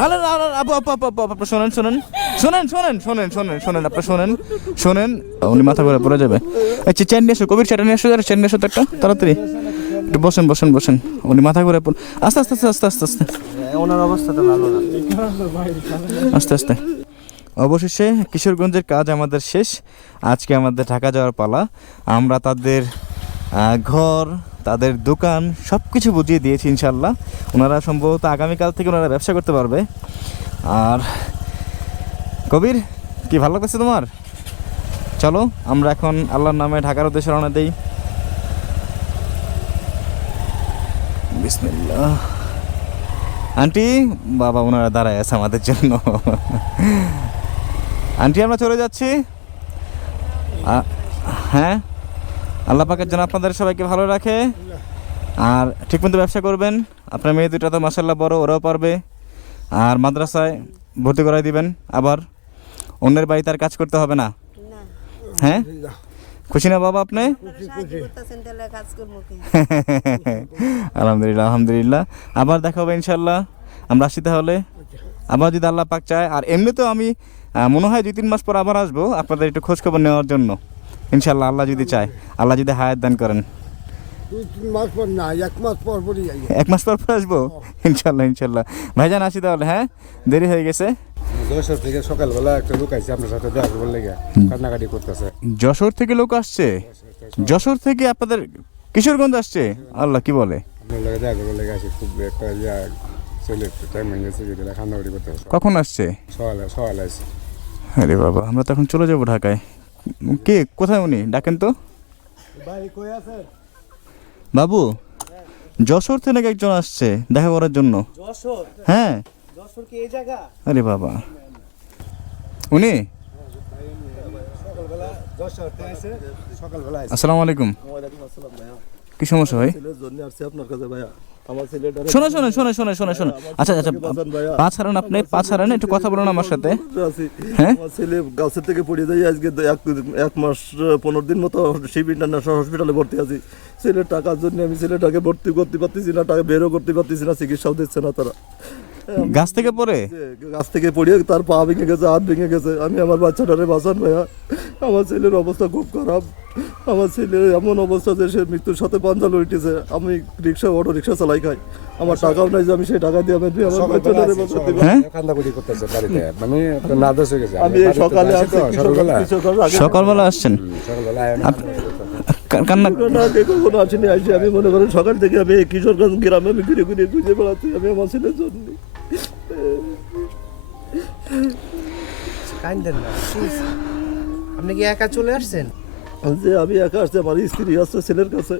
আরে আপু আপু আপু আপু, আপু শোনেন শোনেন। শোনেন শোনেন শোনেন শোনেন শোনেন আপনি শোনেন শোনেন। উনি মাথা ঘুরে পড়ে যাবে। আচ্ছা চেন নিয়ে এসো কবির সেটা নিয়ে এসো যারা চেন নিয়ে এসো তো একটা তাড়াতাড়ি। একটু বসেন বসেন বসেন। উনি মাথা ঘুরে পড় আস্তে আস্তে আস্তে আস্তে আস্তে আস্তে। ওনার অবস্থা তো ভালো না। আস্তে আস্তে। অবশেষে কিশোরগঞ্জের কাজ আমাদের শেষ। আজকে আমাদের ঢাকা যাওয়ার পালা। আমরা তাদের ঘর, তাদের দোকান সব কিছু বুঝিয়ে দিয়েছি ইনশাল্লাহ ওনারা সম্ভবত আগামীকাল থেকে ওনারা ব্যবসা করতে পারবে। আর কবির, কি ভালো লাগতেছে তোমার? চলো, আমরা এখন আল্লাহর নামে ঢাকার উদ্দেশ্যে রওনা দিই। আন্টি, বাবা ওনারা দাঁড়ায় আছে আমাদের জন্য। আন্টি, আমরা চলে যাচ্ছি। হ্যাঁ? আল্লাহ পাকের জন্য আপনাদের সবাইকে ভালো রাখে। আর ঠিকমতো ব্যবসা করবেন আপনার মেয়ে দুটা তো মাসাল্লাহ বড় ওরাও পারবে। আর মাদ্রাসায় ভর্তি করাই দিবেন আবার অন্যের বাড়িতে আর কাজ করতে হবে না? হ্যাঁ? খুশি না বাবা আপনি? আলহামদুলিল্লাহ আলহামদুলিল্লাহ। আবার দেখা হবে ইনশাল্লাহ আমরা আসি তাহলে। আবার যদি আল্লাহ পাক চায় আর এমনিতেও আমি মনে হয় দুই তিন মাস পর আবার আসব আপনাদের একটু খোঁজখবর নেওয়ার জন্য। ইনশাল্লাহ আল্লাহ যদি চায় আল্লাহ যদি হায়াত দান করেন। এক মাস পর পর আসব? ইনশাল্লাহ ইনশাল্লাহ ভাইজান আসি তাহলে হ্যাঁ? দেরি হয়ে গেছে। যশোর থেকে সকালবেলা একটা লোক আইছে আপনার সাথে দেখা করবার লেগে কান্নাকাটি করতেছে। যশোর থেকে লোক আসছে? যশোর থেকে আপনাদের কিশোরগঞ্জ আসছে? আল্লাহ কি বলে? খুব একটা কখন আসছে? সকালে সকালে আসছে আরে বাবা আমরা তখন চলে যাব ঢাকায়। কে? কোথায় উনি? ডাকেন তো। বাবু যশোর থেকে নাকি একজন আসছে দেখা করার জন্য? হ্যাঁ। যশোর কি এই জায়গা? আরে বাবা। উনি? আসসালামু আলাইকুম। কি সমস্যা ভাই? আপনার কাছে ভাইয়া। শোনো শোনো শোনো শোনো শোনো শোনো। আচ্ছা আচ্ছা পাঁচ হারান আপনি পাঁচ হারান একটু কথা বলুন আমার সাথে। হ্যাঁ? ছেলে গাছের থেকে পড়ে যাই আজকে এক মাস পনেরো দিন মতো শিব ইন্টারন্যাশনাল হসপিটালে ভর্তি আছি। ছেলের টাকার জন্য আমি ছেলেটাকে ভর্তি করতে পারতেছি না টাকা বেরও করতে পারতেছি না চিকিৎসাও দিচ্ছে না তারা। গাছ থেকে পড়ে? গাছ থেকে পড়িয়ে তার পা ভেঙে গেছে হাত ভেঙে গেছে। আমি আমার বাচ্চাটারে বাঁচান ভাইয়া। আমার ছেলের অবস্থা খুব খারাপ। আমার ছেলের এমন অবস্থা যে সে মৃত্যুর সাথে পাঞ্জা আমি রিক্সা অটো রিক্সা চালাই খাই। আমার টাকাও নাই যে আমি সেই টাকা দিয়ে আমি আমার বাচ্চাটারে বাঁচাতে। হ্যাঁ? মানে আপনার হয়ে গেছে। আমি সকালে সকালবেলা? আসছেন? কান্না কখনো আসিনি আমি মনে করেন সকাল থেকে আমি কিশোরগঞ্জ গ্রামে আমি ঘুরে ঘুরে খুঁজে বেড়াচ্ছি। আমি আমার ছেলের জন্য। কাইন্দেন না please। আপনি কি একা চলে আসছেন? যে আমি একা আসছি আমার স্ত্রী আসছে ছেলের কাছে।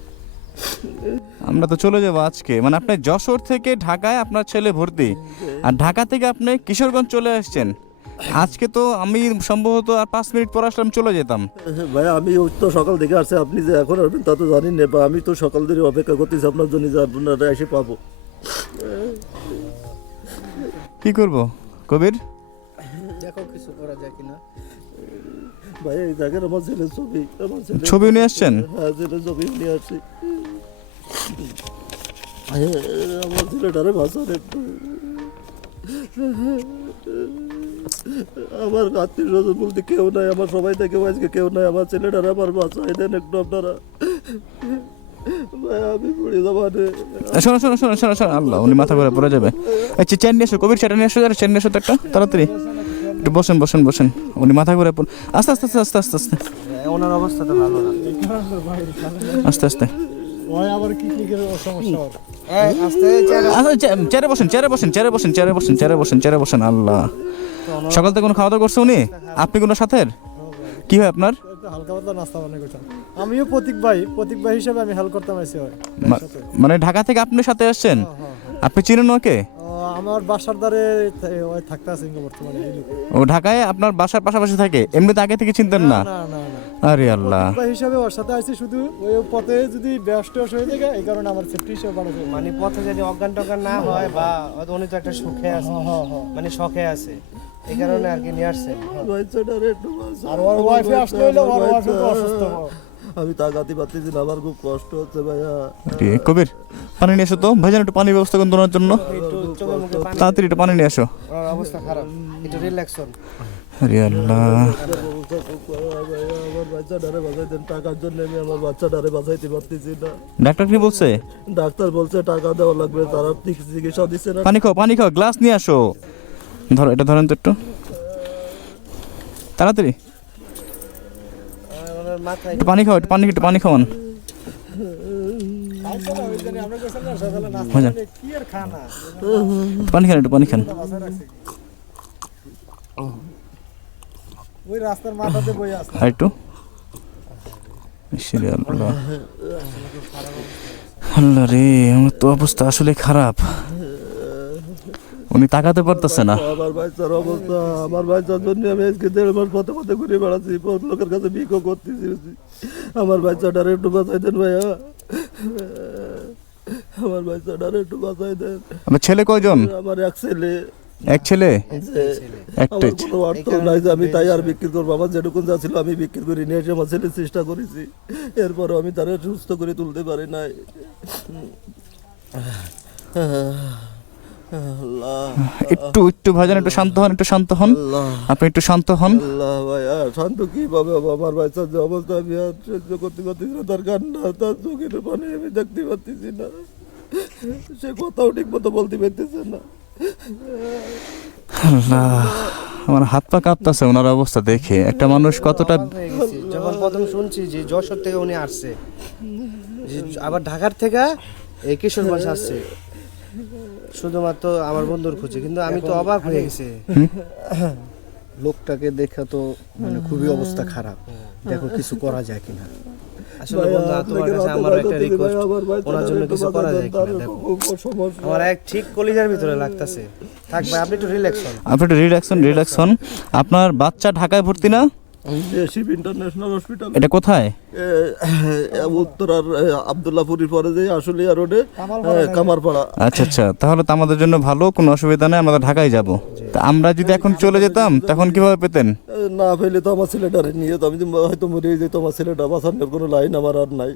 আমরা তো চলে যাব আজকে। মানে আপনি যশোর থেকে ঢাকায় আপনার ছেলে ভর্তি। আর ঢাকা থেকে আপনি কিশোরগঞ্জ চলে আসছেন। আজকে তো আমি সম্ভবত আর পাঁচ মিনিট পর আসলাম চলে যেতাম। ভাই আমি ওই তো সকাল থেকে আসছে আপনি যে এখন আসবেন তা তো জানি না বা আমি তো সকাল ধরে অপেক্ষা করতেছি আপনার জন্য যে আপনারা এসে পাবো। কি করব? কবির? দেখো কিছু করা যায় কিনা? ভাই এই দেখেন আমার ছেলের ছবি আমার ছেলে ছবি নিয়ে আসছেন? হ্যাঁ ছেলের ছবি নিয়ে আসছি। আমার ছেলেটারে ভাষার একটু। আমার আত্মীয় স্বজন বলতে কেউ নাই আমার সবাই থেকে আজকে কেউ নাই আমার ছেলেটারে আমার বাঁচাই দেন একটু আপনারা। শোনো শোনো শোনো শোনো শোনো। আল্লাহ উনি মাথা ঘুরে পড়ে যাবে। আচ্ছা চেন নিয়ে এসো কবির সেটা নিয়ে এসো যারা চেন নিয়ে এসো তো একটা তাড়াতাড়ি। একটু বসেন বসেন বসেন। উনি মাথা ঘুরে পড় আস্তে আস্তে আস্তে আস্তে আস্তে আস্তে। ওনার অবস্থা তো ভালো না। আস্তে আস্তে। চেয়ারে বসেন চেয়ারে বসেন চেয়ারে বসেন চেয়ারে বসেন চেয়ারে বসেন চেয়ারে বসেন আল্লাহ। সকাল থেকে কোনো খাওয়া দাওয়া করছে উনি? আপনি কোনো সাথের? কি হয় আপনার? হালকা পাতলা নাস্তা বানাই করতাম। আমিও প্রতীক ভাই প্রতীক ভাই হিসেবে আমি হেল্প করতাম এসে মানে ঢাকা থেকে আপনি সাথে আসছেন? আপনি চিনেন ওকে? আমার বাসার দ্বারে ওই থাকতে আছে বর্তমানে ও ঢাকায় আপনার বাসার পাশাপাশি থাকে? এমনিতে আগে থেকে চিনতেন না? না না না আরে আল্লাহ। প্রতীক ভাই হিসাবে ওর সাথে আছি শুধু ওই পথে যদি ব্যস্ত হয়ে থাকে এই কারণে আমার সেফটি হিসেবে বানাতে মানে পথে যদি অজ্ঞান টজ্ঞান না হয় বা তো একটা সুখে আছে। মানে শখে আছে। এই কারণে আর কি নিয়ে বাঁচাও। আর ওর ওয়াইফে আসলে হইল ওর ওয়াইফে তো অসুস্থ আমি তাকাতে পারতেছি না আমার খুব কষ্ট হচ্ছে ভাইয়া। কবির পানি নিয়ে এসো তো। ভাইজান একটু পানির ব্যবস্থা করে দেওয়ার জন্য। তাড়াতাড়ি একটু পানি নিয়ে ওনার অবস্থা খারাপ। একটু আরে আল্লাহ। ডাক্তার কি বলছে? ডাক্তার বলছে টাকা দেওয়া লাগবে তারা চিকিৎসা দিচ্ছে না। পানি খাও পানি খাও গ্লাস নিয়ে আসো। ধরো, এটা ধরেন তো একটু। তাড়াতাড়ি। একটু পানি খাও, একটু পানি একটু পানি খাওয়ান। পানি খান, একটু পানি খান। ওই একটু। আল্লাহ রে, আমার তো অবস্থা আসলে খারাপ। উনি তাকাতে পারতেছে না। আমার বাচ্চার অবস্থা আমার বাচ্চার জন্য আমি আজকে দেড় মাস পথে পথে ঘুরে বেড়াচ্ছি বহুত লোকের কাছে বিকো করতেছি। আমার বাচ্চাটারে একটু বাঁচাই দেন ভাইয়া। আমার বাচ্চাটারে একটু বাঁচাই দেন। আমার ছেলে কয়জন? আমার এক ছেলে। এক ছেলে? একটাই কোনো অর্থ নাই যে আমি তাই আর বিক্রি করব। আমার যেটুকু যা ছিল আমি বিক্রি করি নিয়ে এসে আমার ছেলে চেষ্টা করেছি। এরপরও আমি তারা সুস্থ করে তুলতে পারি নাই। একটু একটু ভাইজান একটু শান্ত হন একটু শান্ত হন। আপনি একটু শান্ত হন। ভাইয়া শান্ত কীভাবে হবে? আমার বাচ্চার যে অবস্থা আমি আর সহ্য করতে পারতেছি না তার চোখের পানি আমি দেখতে পারতেছি না। সে কথাও ঠিক মতো বলতে পারতেছে না। আল্লাহ আমার হাত পা কাঁপতেছে ওনার অবস্থা দেখে। একটা মানুষ কতটা। যখন প্রথম শুনছি যে যশোর থেকে উনি আসছে আবার ঢাকার থেকে এই কিশোরগঞ্জ আসছে। শুধুমাত্র আমার বন্ধুর খুঁজে কিন্তু আমি তো অবাক হয়ে গেছি। লোকটাকে দেখা তো মানে খুবই অবস্থা খারাপ। দেখো কিছু করা যায় কিনা। আসলে বন্ধু তোমার কাছে আমার একটা রিকোয়েস্ট ওনার জন্য কিছু করা যায় কিনা দেখো। আমার এক ঠিক কলিজার ভিতরে লাগতাছে। থাক ভাই আপনি একটু রিল্যাক্স হন। আপনি একটু রিল্যাক্স হন রিল্যাক্স হন। আপনার বাচ্চা ঢাকায় ভর্তি না? Shiv international hospital. এটা কোথায়? উত্তরার আবদুল্লাপুরির পরে যে আশুলিয়া রোডে কামারপাড়া। আচ্ছা আচ্ছা তাহলে তো আমাদের জন্য ভালো কোনো অসুবিধা নেই আমরা ঢাকায় যাব। তা আমরা যদি এখন চলে যেতাম তখন কীভাবে পেতেন? না পেলে তো আমার ছেলেটারে নিয়ে তো আমি হয়তো মরে যেত আমার ছেলেটা বাঁচানোর কোনো লাইন আমার আর নাই।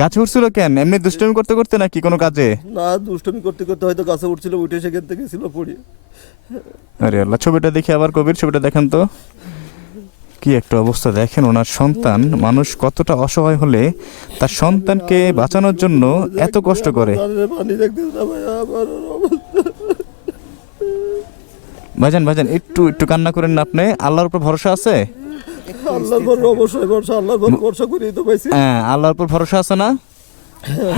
গাছে উঠছিল কেন? এমনি দুষ্টমি করতে করতে নাকি কোনো কাজে? না দুষ্টমি করতে করতে হয়তো গাছে উঠছিল উঠে সেখান থেকে ছিল পড়ি। আরে আল্লাহ ছবিটা দেখি আবার কবির ছবিটা দেখেন তো। কি একটা অবস্থা দেখেন ওনার সন্তান মানুষ কতটা অসহায় হলে তার সন্তানকে বাঁচানোর জন্য এত কষ্ট করে। ভাইজান ভাইজান একটু একটু কান্না করেন না আপনি। আল্লাহর উপর ভরসা আছে? আল্লাহর পর অবশ্যই ভরসা আল্লাহর পর ভরসা করেই তো পাইছি। হ্যাঁ আল্লাহর উপর ভরসা আছে না?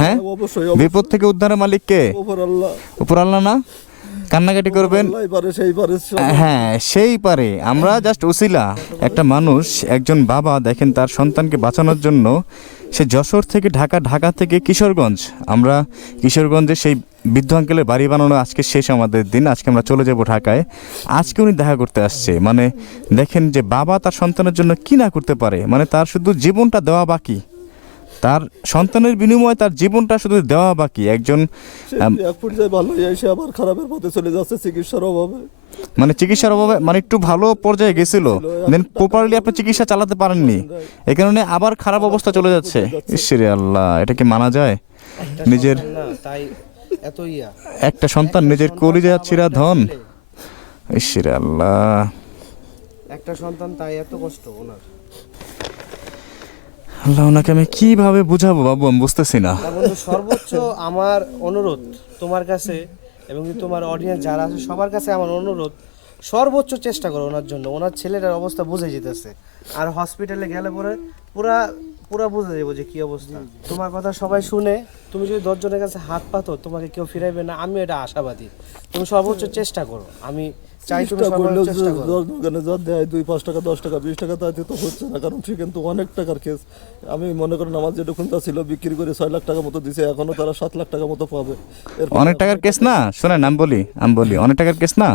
হ্যাঁ অবশ্যই বিপদ থেকে উদ্ধারের মালিক কে? আল্লাহ। উপর আল্লাহ না? কান্নাকাটি করবেন? সেই পারে হ্যাঁ সেই পারে। আমরা জাস্ট উসিলা একটা মানুষ একজন বাবা দেখেন তার সন্তানকে বাঁচানোর জন্য সে যশোর থেকে ঢাকা ঢাকা থেকে কিশোরগঞ্জ। আমরা কিশোরগঞ্জে সেই বৃদ্ধ আঙ্কেলের বাড়ি বানানো আজকে শেষ আমাদের দিন আজকে আমরা চলে যাব ঢাকায়। আজকে উনি দেখা করতে আসছে। মানে দেখেন যে বাবা তার সন্তানের জন্য কি না করতে পারে? মানে তার শুধু জীবনটা দেওয়া বাকি। তার সন্তানের বিনিময়ে তার জীবনটা শুধু দেওয়া বাকি। একজন আম, এক পর্যায়ে ভালো এসে আবার খারাপের পথে চলে যাচ্ছে চিকিৎসার অভাবে। মানে চিকিৎসার অভাবে মানে একটু ভালো পর্যায়ে গেছিল। দেন প্রপারলি আপনি চিকিৎসা চালাতে পারেননি। এই কারণে আবার খারাপ অবস্থা চলে যাচ্ছে। ঈশ্বরে আল্লাহ এটা কি মানা যায়? নিজের একটা সন্তান নিজের কলিজা ছিঁড়া ধন। ঈশ্বরে আল্লাহ। একটা সন্তান তাই এত কষ্ট ওনার। আল্লাহ, ওনাকে আমি কীভাবে বুঝাবো বাবু? আমি বুঝতেছি না। বন্ধু, সর্বোচ্চ আমার অনুরোধ তোমার কাছে এবং তোমার অডিয়েন্স যারা আছে, সবার কাছে আমার অনুরোধ, সর্বোচ্চ চেষ্টা করো ওনার জন্য। ওনার ছেলেটার অবস্থা বুঝে যেতেছে। আর হসপিটালে গেলে পরে পুরা পুরা বুঝে যাব যে কি অবস্থা। তোমার কথা সবাই শুনে তুমি যদি দশজনের কাছে হাত পাতো তোমাকে কেউ ফিরাইবে না আমি এটা আশাবাদী। তুমি সর্বোচ্চ চেষ্টা করো। আমি চাই তুমি সর্বোচ্চ চেষ্টা করো। দশ দোকানে যা দেয় দুই পাঁচ টাকা দশ টাকা বিশ টাকা তাতে তো হচ্ছে না। কারণ সেখানে তো অনেক টাকার কেস আমি মনে করেন আমার ছিল বিক্রি করে ছয় লাখ টাকা মতো দিছে এখনও তারা সাত লাখ টাকা মতো পাবে। অনেক টাকার কেস না? শোনেন আমি বলি আমি বলি অনেক টাকার কেস না?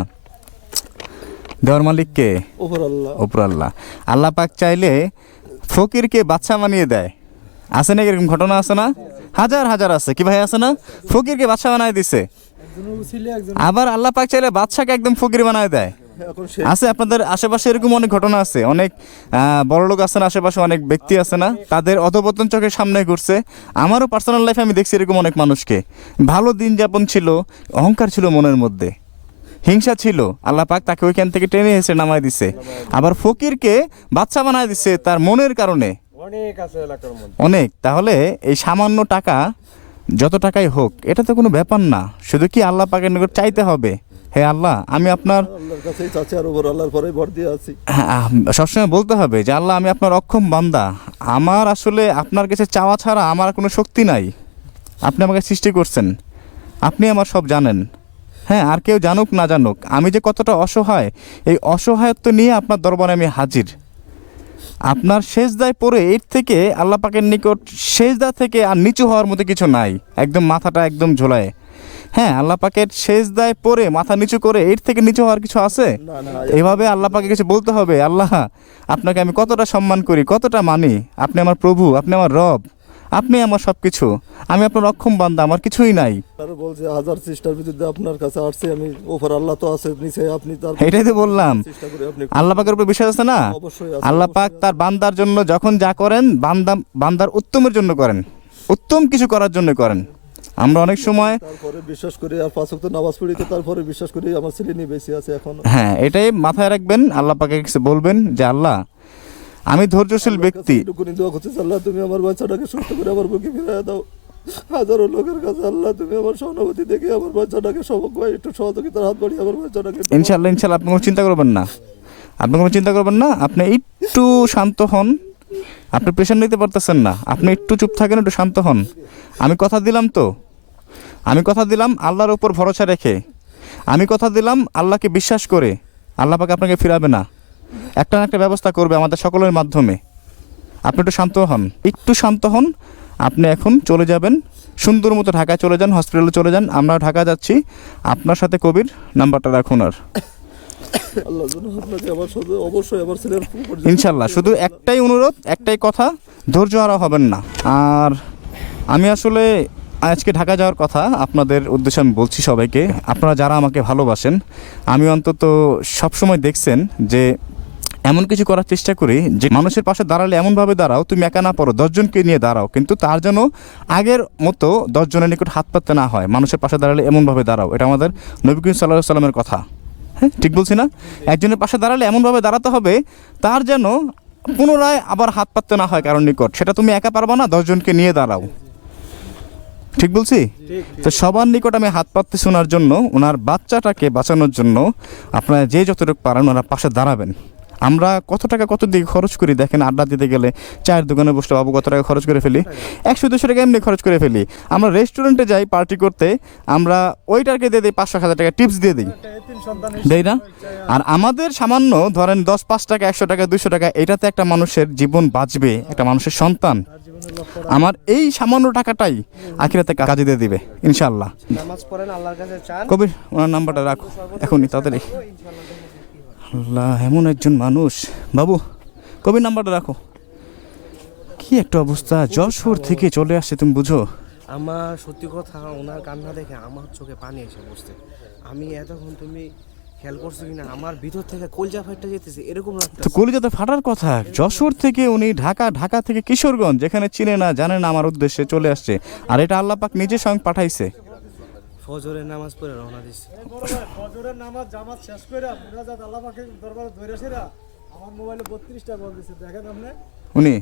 দেওয়ার মালিক কে? ওপর আল্লাহ। ওপর আল্লাহ। আল্লাহ পাক চাইলে ফকিরকে বাচ্চা বানিয়ে দেয়। আছে না এরকম ঘটনা আছে না? হাজার হাজার আছে। কি ভাই, আছে না? ফকিরকে বাচ্চা বানায় দিছে। আবার আল্লাহ পাক চাইলে বাচ্চাকে একদম ফকির বানায় দেয়। আছে আপনাদের আশেপাশে এরকম অনেক ঘটনা আছে। অনেক বড় লোক আছেন আশেপাশে, অনেক ব্যক্তি আছে না? তাদের অধপতন চোখের সামনে ঘুরছে। আমারও পার্সোনাল লাইফে আমি দেখছি এরকম অনেক মানুষকে। ভালো দিন যাপন ছিল, অহংকার ছিল মনের মধ্যে। হিংসা ছিল। আল্লাহ পাক তাকে ওইখান থেকে টেনে এসে নামায় দিছে। আবার ফকিরকে বাচ্চা বানায় দিছে তার মনের কারণে। অনেক তাহলে এই সামান্য টাকা যত টাকাই হোক এটা তো কোনো ব্যাপার না। শুধু কি আল্লাহ পাকের নিকট চাইতে হবে? হে আল্লাহ আমি আপনার হ্যাঁ, সবসময় বলতে হবে যে আল্লাহ আমি আপনার অক্ষম বান্দা। আমার আসলে আপনার কাছে চাওয়া ছাড়া আমার কোনো শক্তি নাই। আপনি আমাকে সৃষ্টি করছেন। আপনি আমার সব জানেন। হ্যাঁ আর কেউ জানুক না জানুক আমি যে কতটা অসহায় এই অসহায়ত্ব নিয়ে আপনার দরবারে আমি হাজির। আপনার শেষদায় পড়ে এর থেকে আল্লাহ পাকের নিকট শেষদা থেকে আর নিচু হওয়ার মতো কিছু নাই একদম মাথাটা একদম ঝোলায়। হ্যাঁ আল্লাহ পাকের শেষদায় পড়ে মাথা নিচু করে এর থেকে নিচু হওয়ার কিছু আছে? এভাবে আল্লাহ পাকে কিছু বলতে হবে? আল্লাহ আপনাকে আমি কতটা সম্মান করি কতটা মানি? আপনি আমার প্রভু আপনি আমার রব। আপনি আমার সব কিছু আমি আপনার অক্ষম বান্দা আমার কিছুই নাই। বলছে হাজার চেষ্টার বিরুদ্ধে আপনার কাছে আসছে আমি ওপর আল্লাহ তো আছে নিচে আপনি তার এটাই তো বললাম। আল্লাহ পাকের উপর বিশ্বাস আছে না? আল্লাহ পাক তার বান্দার জন্য যখন যা করেন বান্দা বান্দার উত্তমের জন্য করেন। উত্তম কিছু করার জন্য করেন। আমরা অনেক সময় তারপরে বিশ্বাস করি আর পাঁচ ওয়াক্ত নামাজ পড়িতে তারপরে বিশ্বাস করি আমার ছেলে নিয়ে বেঁচে আছে এখন। হ্যাঁ এটাই মাথায় রাখবেন আল্লাহ পাকে কিছু বলবেন যে আল্লাহ আমি ধৈর্যশীল ব্যক্তি। দোয়া করছে আল্লাহ তুমি আমার বাচ্চাটাকে সুস্থ করে আমার বুকে ফিরিয়ে দাও। হাজারো লোকের কাছে আল্লাহ তুমি আমার সহানুভূতি দেখে আমার বাচ্চাটাকে সবক একটু সহযোগিতার হাত বাড়িয়ে আমার বাচ্চাটাকে ইনশাল্লাহ ইনশাল্লাহ আপনি কোনো চিন্তা করবেন না। আপনি কোনো চিন্তা করবেন না আপনি একটু শান্ত হন। আপনি প্রেশার নিতে পারতেছেন না আপনি একটু চুপ থাকেন একটু শান্ত হন। আমি কথা দিলাম তো। আমি কথা দিলাম আল্লাহর উপর ভরসা রেখে। আমি কথা দিলাম আল্লাহকে বিশ্বাস করে। আল্লাহ পাকে আপনাকে ফিরাবে না। একটা না একটা ব্যবস্থা করবে আমাদের সকলের মাধ্যমে। আপনি একটু শান্ত হন। একটু শান্ত হন আপনি এখন চলে যাবেন। সুন্দর মতো ঢাকায় চলে যান হসপিটালে চলে যান। আমরা ঢাকা যাচ্ছি। আপনার সাথে কবির নাম্বারটা রাখুন আর। ইনশাল্লাহ শুধু একটাই অনুরোধ একটাই কথা ধৈর্য হারা হবেন না। আর আমি আসলে আজকে ঢাকা যাওয়ার কথা আপনাদের উদ্দেশ্যে আমি বলছি সবাইকে। আপনারা যারা আমাকে ভালোবাসেন আমি অন্তত সবসময় দেখছেন যে এমন কিছু করার চেষ্টা করি যে মানুষের পাশে দাঁড়ালে এমনভাবে দাঁড়াও তুমি একা না পারো দশজনকে নিয়ে দাঁড়াও। কিন্তু তার যেন আগের মতো দশজনের নিকট হাত পাততে না হয় মানুষের পাশে দাঁড়ালে এমনভাবে দাঁড়াও। এটা আমাদের নবী করিম সাল্লাহ সাল্লামের কথা। হ্যাঁ ঠিক বলছি না? একজনের পাশে দাঁড়ালে এমনভাবে দাঁড়াতে হবে তার যেন পুনরায় আবার হাত পাততে না হয় কারণ নিকট। সেটা তুমি একা পারবা না দশজনকে নিয়ে দাঁড়াও। ঠিক বলছি? তো সবার নিকট আমি হাত পাততে শোনার জন্য ওনার বাচ্চাটাকে বাঁচানোর জন্য আপনারা যে যতটুকু পারেন ওনার পাশে দাঁড়াবেন। আমরা কত টাকা কত দিকে খরচ করি? দেখেন আড্ডা দিতে গেলে চায়ের দোকানে বসলে বাবু কত টাকা খরচ করে ফেলি? একশো দুশো টাকা এমনি খরচ করে ফেলি। আমরা রেস্টুরেন্টে যাই পার্টি করতে আমরা ওইটারকে দিয়ে দিই পাঁচশো হাজার টাকা টিপস দিয়ে দিই। দেই না? আর আমাদের সামান্য ধরেন দশ পাঁচ টাকা একশো টাকা দুশো টাকা এটাতে একটা মানুষের জীবন বাঁচবে একটা মানুষের সন্তান। আমার এই সামান্য টাকাটাই আখিরাতে কাজে দিয়ে দিবে ইনশাল্লাহ কবির ওনার নাম্বারটা রাখো এখনই তাড়াতাড়ি। আল্লাহ এমন একজন মানুষ। বাবু কবির নাম্বারটা রাখো। কি একটা অবস্থা যশোর থেকে চলে আসছে তুমি বুঝো। আমার সত্যি কথা ওনার কান্না দেখে আমার চোখে পানি এসে বসছে। আমি এতক্ষণ তুমি খেয়াল করছ কিনা আমার ভিতর থেকে কলজা ফাইটটা যেতেছে এরকম তো কলিজাতে ফাটার কথা যশোর থেকে উনি ঢাকা ঢাকা থেকে কিশোরগঞ্জ যেখানে চিনে না জানে না আমার উদ্দেশ্যে চলে আসছে। আর এটা আল্লাহ পাক নিজে সঙ্গে পাঠাইছে। ফজরের নামাজ পড়ে রওনা দিচ্ছে ফজরের নামাজ জামাত শেষ করে মুনাজাত আল্লাহ পাকের দরবারে ধরে সেরা। আমার মোবাইলে বত্রিশটা বল দিছে দেখেন আপনি? উনি?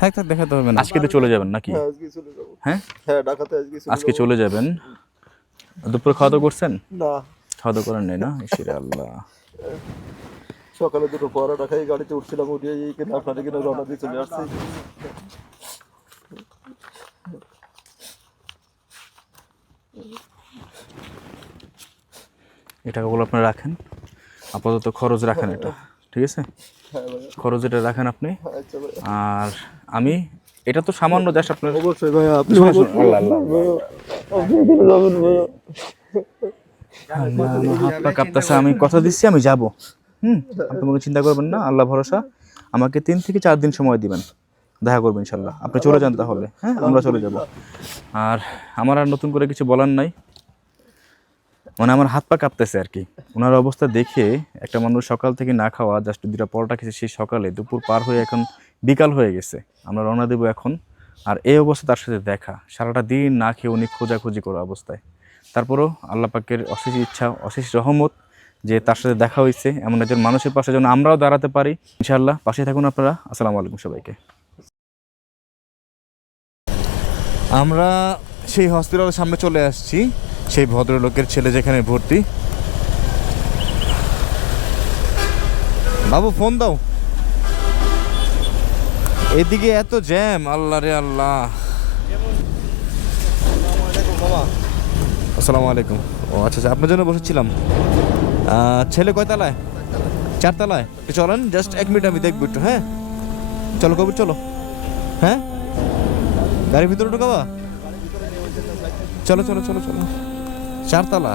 থাক থাক দেখাতে হবে না। আজকে তো চলে যাবেন নাকি? হ্যাঁ আজকে চলে যাব। হ্যাঁ? হ্যাঁ ঢাকাতে আজকে চলে আজকে চলে যাবেন? দুপুরে খাওয়া দাওয়া করছেন? না। খাওয়া দাওয়া করেন নাই না? ইসিরে আল্লাহ সকালে দুটো পরোটা খাই গাড়িতে উঠছিলাম উঠিয়ে এই কিনা আপনার কিনা রওনা দিয়ে চলে আসছি। এই টাকাগুলো আপনি রাখেন। আপাতত খরচ রাখেন এটা ঠিক আছে? খরচ এটা রাখেন আপনি। আর আমি এটা তো সামান্য দেশ আপনার। অবশ্যই ভাইয়া আপনি হাত পা কাঁপতেছে আমি কথা দিচ্ছি আমি যাব। হুম? আপনি কোনো চিন্তা করবেন না আল্লাহ ভরসা। আমাকে তিন থেকে চার দিন সময় দিবেন। দেখা করবেন ইনশাল্লাহ আপনি চলে যান তাহলে হ্যাঁ? আমরা চলে যাব। আর আমার আর নতুন করে কিছু বলার নাই। মানে আমার হাত পা কাঁপতেছে আর কি। ওনার অবস্থা দেখে একটা মানুষ সকাল থেকে না খাওয়া জাস্ট দুটা পরোটা খেয়েছে সেই সকালে দুপুর পার হয়ে এখন বিকাল হয়ে গেছে। আমরা রওনা দেবো এখন। আর এই অবস্থা তার সাথে দেখা। সারাটা দিন না খেয়ে উনি খোঁজাখুঁজি করা অবস্থায়। তারপরও আল্লাহ পাকের অশেষ ইচ্ছা, অশেষ রহমত যে তার সাথে দেখা হয়েছে। এমন একজন মানুষের পাশে যেন আমরাও দাঁড়াতে পারি। ইনশাআল্লাহ, পাশে থাকুন আপনারা। আসসালামু আলাইকুম সবাইকে। আমরা সেই হসপিটালের সামনে চলে আসছি। সেই ভদ্রলোকের ছেলে যেখানে ভর্তি। বাবু ফোন দাও। এদিকে এত জ্যাম আল্লাহ রে আল্লাহ। আসসালামু আলাইকুম। ও আচ্ছা আচ্ছা আপনার জন্য বসেছিলাম। ছেলে কয়তলায় চারতলায় চলেন জাস্ট এক মিনিট আমি দেখব একটু হ্যাঁ? চলো কবির চলো। হ্যাঁ? গাড়ির ভিতরে ঢুকাবা? চলো চলো চলো চলো। চারতলা?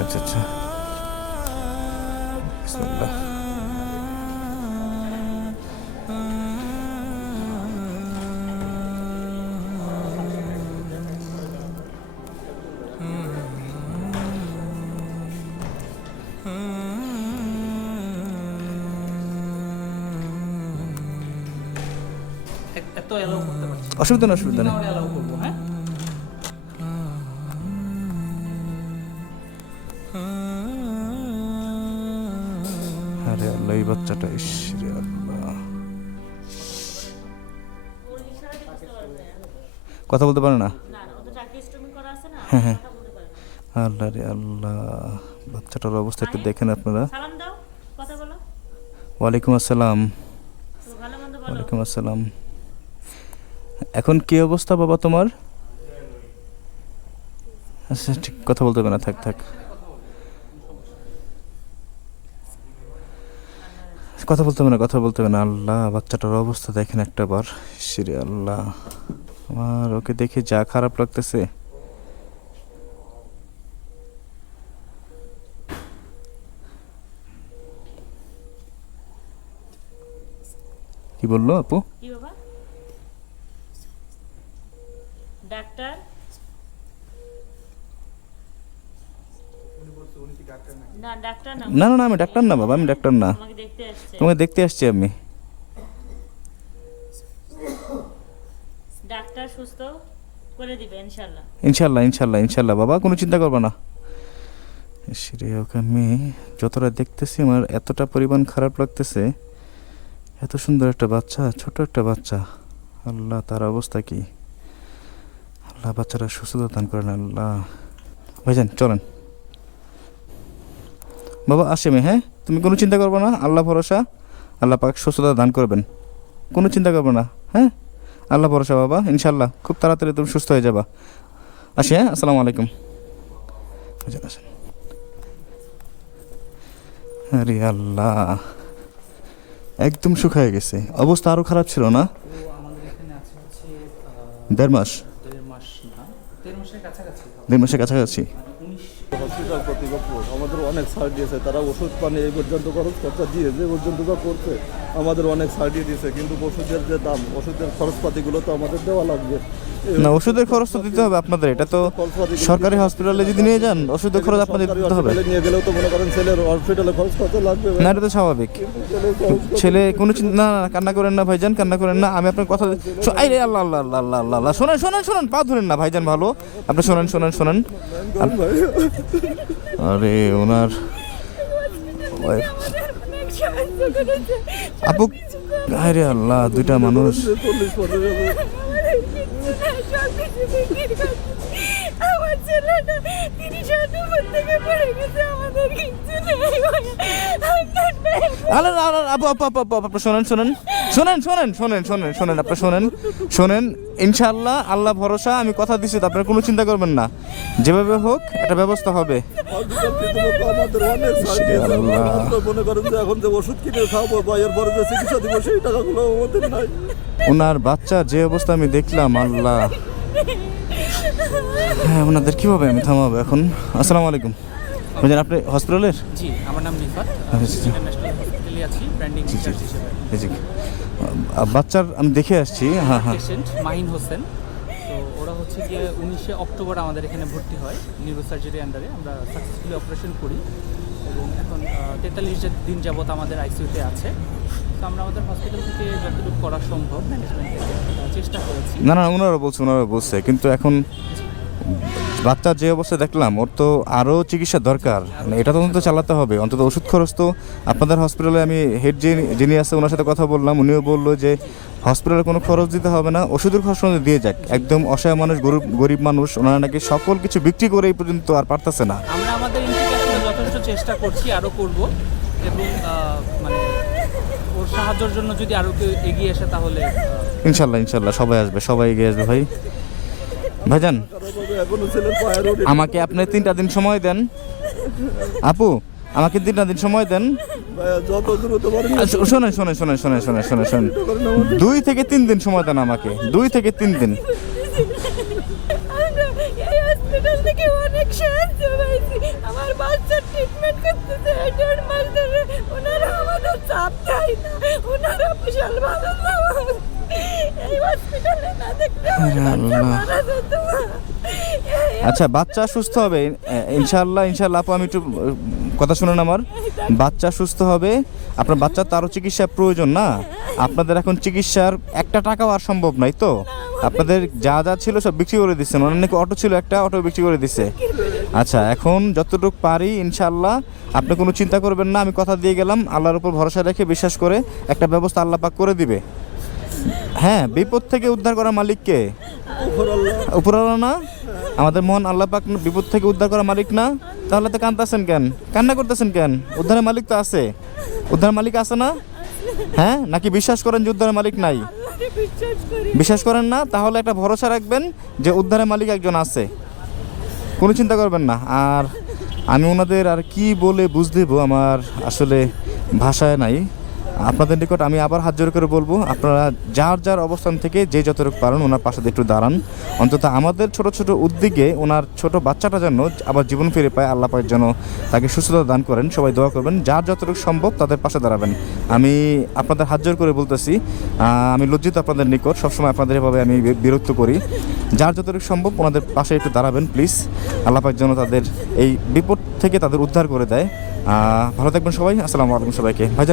আচ্ছা আচ্ছা। অসুবিধা নেই অসুবিধা নেই। কথা বলতে পারে না? হ্যাঁ হ্যাঁ আল্লাহ রে আল্লাহ। বাচ্চাটার অবস্থা একটু দেখেন আপনারা। ওয়ালাইকুম আসসালাম। ওয়ালাইকুম আসসালাম। এখন কি অবস্থা বাবা তোমার? আচ্ছা ঠিক কথা বলতে পারে না থাক থাক। কথা বলতে হবে না কথা বলতে হবে না। আল্লাহ বাচ্চাটার অবস্থা দেখেন একটা বার সিরে আল্লাহ। আমার ওকে দেখে যা খারাপ লাগতেছে। কি বলল আপু? বাবা? ডাক্তার? না না। আমি ডাক্তার না বাবা আমি ডাক্তার না। তোমাকে দেখতে আসছি আমি ডাক্তার সুস্থ করে দিবে ইনশাল্লাহ ইনশাল্লাহ ইনশাল্লাহ ইনশাল্লাহ বাবা, কোনো চিন্তা করবে না। সেরে ওকে আমি যতটা দেখতেছি, আমার এতটা পরিমাণ খারাপ লাগতেছে। এত সুন্দর একটা বাচ্চা, ছোট একটা বাচ্চা। আল্লাহ, তার অবস্থা কি? আল্লাহ, বাচ্চারা সুস্থতা দান করেন, আল্লাহ। ভাইজান, চলেন। বাবা আসেমি হ্যাঁ? তুমি কোনো চিন্তা করবে না, আল্লাহ ভরসা। আল্লাহ পাক সুস্থতা দান করবেন। কোনো চিন্তা করবে না হ্যাঁ? আল্লাহ ভরসা বাবা ইনশাল্লাহ খুব তাড়াতাড়ি তুমি সুস্থ হয়ে যাবা। আসি হ্যাঁ? আসসালামু আলাইকুম। আসেন। আরে আল্লাহ। একদম শুকায় গেছে। অবস্থা আরও খারাপ ছিল না? দেড় মাস? দেড় মাসের কাছাকাছি। কর্তৃপক্ষ আমাদের অনেক সার দিয়েছে। তারা ওষুধ পানি এই পর্যন্ত খরচ খরচা দিয়ে যে পর্যন্ত যা করছে আমাদের অনেক ছাড় দিয়ে দিয়েছে। কিন্তু ওষুধের যে দাম ওষুধের খরচপাতিগুলো তো আমাদের দেওয়া লাগবে। না ওষুধের খরচ তো দিতে হবে আপনাদের এটা তো সরকারি হসপিটালে যদি নিয়ে যান ওষুধের খরচ আপনাদের দিতে হবে। নিয়ে গেলেও তো মনে করেন ছেলের হসপিটালে খরচ লাগবে না এটা তো স্বাভাবিক। ছেলে কোনো চিন্তা না না, কান্না করেন না ভাইজান কান্না করেন না। আমি আপনার কথা আই রে আল্লাহ আল্লাহ আল্লাহ আল্লাহ আল্লাহ আল্লাহ। শোনেন শোনেন শোনেন পা ধরেন না ভাইজান ভালো। আপনি শোনেন শোনেন শোনেন। আরে ওনার আপু আরে আল্লাহ দুইটা মানুষ। আমার ছেলেটা তিনি সন্ধ্যা থেকে পড়ে গেছে আমাদের কিচ্ছু নেই আরে না, না, আপু আপু আপু আপু আপু শোনেন শোনেন শোনেন শোনেন শোনেন শোনেন শোনেন আপনি শোনেন শোনেন ইনশাআল্লাহ আল্লাহ ভরসা আমি কথা দিচ্ছি তো আপনার কোনো চিন্তা করবেন না। যেভাবে হোক একটা ব্যবস্থা হবে। মনে করেন যে এখন যে ওষুধ কিনে খাব বা এরপরে যে চিকিৎসা দিব সেই টাকাগুলো আমাদের নাই ওনার বাচ্চা যে অবস্থা আমি দেখলাম আল্লাহ। হ্যাঁ ওনাদের কীভাবে আমি থামাবো এখন? আসসালামু আলাইকুম। বলছেন আপনি হসপিটালের? জি আমার নাম নিফাত। আচ্ছা, আচ্ছা। ইন্টারন্যাশনাল হসপিটালে আছি ব্র্যান্ডিং হিসেবে। এই বাচ্চার আমি দেখে আসছি। হ্যাঁ হ্যাঁ। মাহিন হোসেন। তো ওরা হচ্ছে গিয়ে উনিশে অক্টোবর আমাদের এখানে ভর্তি হয় নিউরোসার্জারি আন্ডারে। আমরা সাকসেসফুলি অপারেশন করি। এবং এখন তেতাল্লিশ দিন যাবত আমাদের আইসিইউতে আছে। তো আমরা আমাদের হসপিটাল থেকে যতটুকু করা সম্ভব ম্যানেজমেন্ট চেষ্টা করেছি। না না ওনারা বলছে ওনারা বলছে কিন্তু এখন বাচ্চার যে অবস্থা দেখলাম ওর তো আরও চিকিৎসা দরকার। মানে এটা তো অন্তত চালাতে হবে। অন্তত ওষুধ খরচ তো আপনাদের হসপিটালে আমি হেড যিনি যিনি আছে ওনার সাথে কথা বললাম উনিও বলল যে হসপিটালে কোনো খরচ দিতে হবে না ওষুধের খরচ দিয়ে যাক। একদম অসহায় মানুষ গরিব গরিব মানুষ ওনারা নাকি সকল কিছু বিক্রি করে এই পর্যন্ত আর পারতেছে না। আমরা আমাদের চেষ্টা করছি আরও করব এবং মানে ওর সাহায্যের জন্য যদি আরও কেউ এগিয়ে আসে তাহলে ইনশাল্লাহ ইনশাল্লাহ সবাই আসবে সবাই এগিয়ে আসবে ভাই। ভাইজান আমাকে আপনি তিনটা দিন সময় দেন। আপু আমাকে তিনটা দিন সময় দেন। আচ্ছা, শোনেন শোনেন শোনেন শোনেন শোনেন শোনেন শোনেন। দুই থেকে তিন দিন সময় দেন আমাকে দুই থেকে তিন দিন। হসপিটাল থেকে অনেক সাহায্য পাইছি আমার বাচ্চার ট্রিটমেন্ট করতেছে দেড় মাস ধরে। ওনারা আমাদের চাপ দেয় না। ওনারা বিশাল ভালো। এই হসপিটালে না দেখতে আমার বাচ্চা মারা যেত আচ্ছা বাচ্চা সুস্থ হবে? ইনশাল্লাহ ইনশাল্লাহ ইনশাআল্লাহ আপু আমি একটু কথা শুনুন আমার। বাচ্চা সুস্থ হবে। আপনার বাচ্চার তারও চিকিৎসা প্রয়োজন না। আপনাদের এখন চিকিৎসার একটা টাকাও আর সম্ভব নাই তো। আপনাদের যা যা ছিল সব বিক্রি করে দিচ্ছেন। অনেক নাকি অটো ছিল, একটা অটো বিক্রি করে দিচ্ছে। আচ্ছা এখন যতটুকু পারি, ইনশাআল্লাহ। আপনি কোনো চিন্তা করবেন না, আমি কথা দিয়ে গেলাম। আল্লাহর উপর ভরসা রেখে, বিশ্বাস করে একটা ব্যবস্থা আল্লাহ পাক করে দিবে। হ্যাঁ বিপদ থেকে উদ্ধার করা মালিককে উপরওয়ালা। না? আমাদের মহান আল্লাহ পাক বিপদ থেকে উদ্ধার করা মালিক না? তাহলে তো কান্দাছেন কেন? কান্না করতেছেন কেন? উদ্ধারের মালিক তো আছে। উদ্ধার মালিক আছে না? হ্যাঁ নাকি বিশ্বাস করেন যে উদ্ধারের মালিক নাই? বিশ্বাস করেন না? তাহলে একটা ভরসা রাখবেন যে উদ্ধারের মালিক একজন আছে। কোনো চিন্তা করবেন না। আর আমি ওনাদের আর কি বলে বুঝ দেবো আমার আসলে ভাষায় নাই। আপনাদের নিকট আমি আবার হাত জোর করে বলব, আপনারা যার যার অবস্থান থেকে যে যতটুকু পারেন ওনার পাশে একটু দাঁড়ান। অন্তত আমাদের ছোট ছোট উদ্যোগে ওনার ছোট বাচ্চাটা যেন আবার জীবন ফিরে পায়, আল্লাহ পায়ের যেন তাকে সুস্থতা দান করেন। সবাই দোয়া করবেন, যার যতটুকু সম্ভব তাদের পাশে দাঁড়াবেন। আমি আপনাদের হাত জোর করে বলতেছি আমি লজ্জিত আপনাদের নিকট, সবসময় আপনাদের এভাবে আমি বিরক্ত করি। যার যতটুকু সম্ভব ওনাদের পাশে একটু দাঁড়াবেন, প্লিজ। আল্লাহ পাক যেন তাদের এই বিপদ থেকে তাদের উদ্ধার করে দেয়। ভালো থাকবেন সবাই, আসসালামু আলাইকুম সবাইকে। ভাই